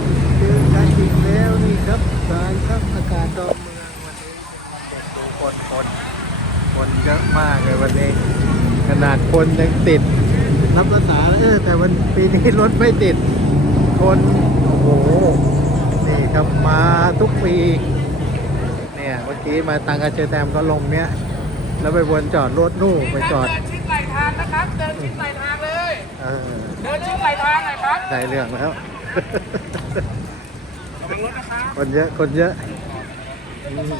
ครับเจอกันอีกแล้วนี่ครับสารครับอากาศดอนเมืองวันนี้ดูคนคนคนเยอะมากเลยวันนี้ ขนาดคนยังติดนับภาษาแล้วเออแต่วันปีนี้รถไม่ติด คนโอ้โหนี่ครับมาทุกปีเนี่ยเมื่อกี้มาตังกาเชอแตมก็ลงเนี้ยแล้วไปวนจอดรถนู่นไปจอดเดินชิดไหลทางนะครับ เดินชิดไหลทางเลยเออเดินชิดไหลทางหน่อยครับได้เรื่องแล้วระวังรถนะ ครับคนเยอะ คนเยอะ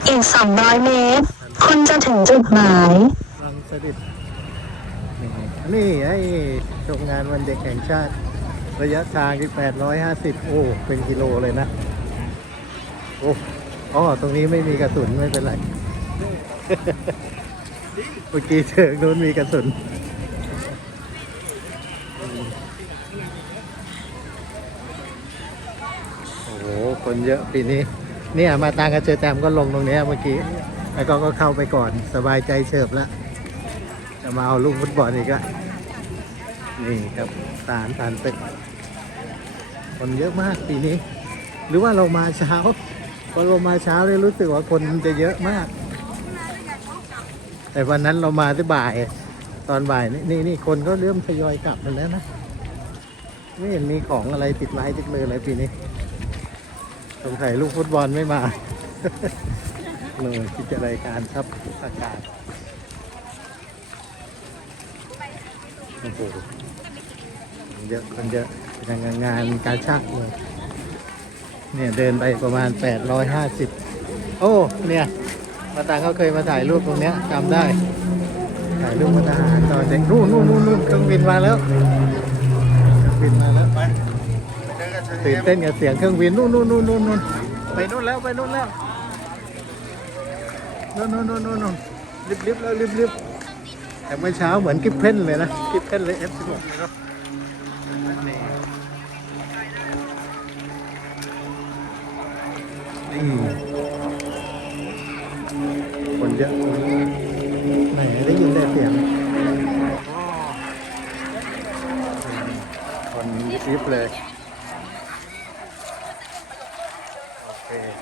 อีก 200 เมตร คุณจะถึงจุดหมาย รังสดิตนี่นี่ไอ้ชมงานวันเด็กแห่งชาติ ระยะทางที่ 850 โอ้ เป็นกิโลเลยนะ โอ้อ๋อตรงนี้ไม่มีกระสุนไม่เป็นไร เมื่อกี้เชิงนู้นมีกระสุน โอ้โห คนเยอะปีนี้ เนี่ยมาตางกันเจอแจมก็ลงตรงนี้เมื่อกี้ แล้วก็ก็เข้าไปก่อนสบายใจเฉิบแล้วจะมาเอาลูกฟุตบอลอีกอะนี่ครับสารสารตึกคนเยอะมากปีนี้ หรือว่าเรามาเช้าพอเรามาเช้าเลยรู้สึกว่าคนจะเยอะมาก แต่วันนั้นเรามาที่บ่าย ตอนบ่ายนี่นี่นี่คนก็เริ่มทยอยกลับมาแล้วนะไม่เห็นมีของอะไรติดไม้ติดมืออะไรปีนี้ สงสัยลูกฟุตบอลไม่มาเลยกิจรายการครับอากาศโอ้โหคนเยอะคนเยอะงานงานการช่างเลยเนี่ยเดินไปประมาณ 850 โอ้ เนี่ย มาตาเขาเคยมาถ่ายรูปตรงเนี้ยจำได้ ถ่ายรูปมาทหารตอนเด็กนู่นนู่นนู่นเครื่องบินมาแล้วเครื่องบินมาแล้ว ตื่นเต้นกับเสียงเครื่องบินนู่นนู่นนู่นนู่นนู่นไปนู่นแล้วไปนู่นแล้วนู่นนู่นนู่นนู่นนู่นรีบรีบแล้วรีบรีบแต่เมื่อเช้าเหมือนกิฟเพนเลยนะกิฟเพนเลย F16 เลยเนาะนี่นี่คนเยอะไหนได้ยินแต่เสียงคนชิปเลย Okay.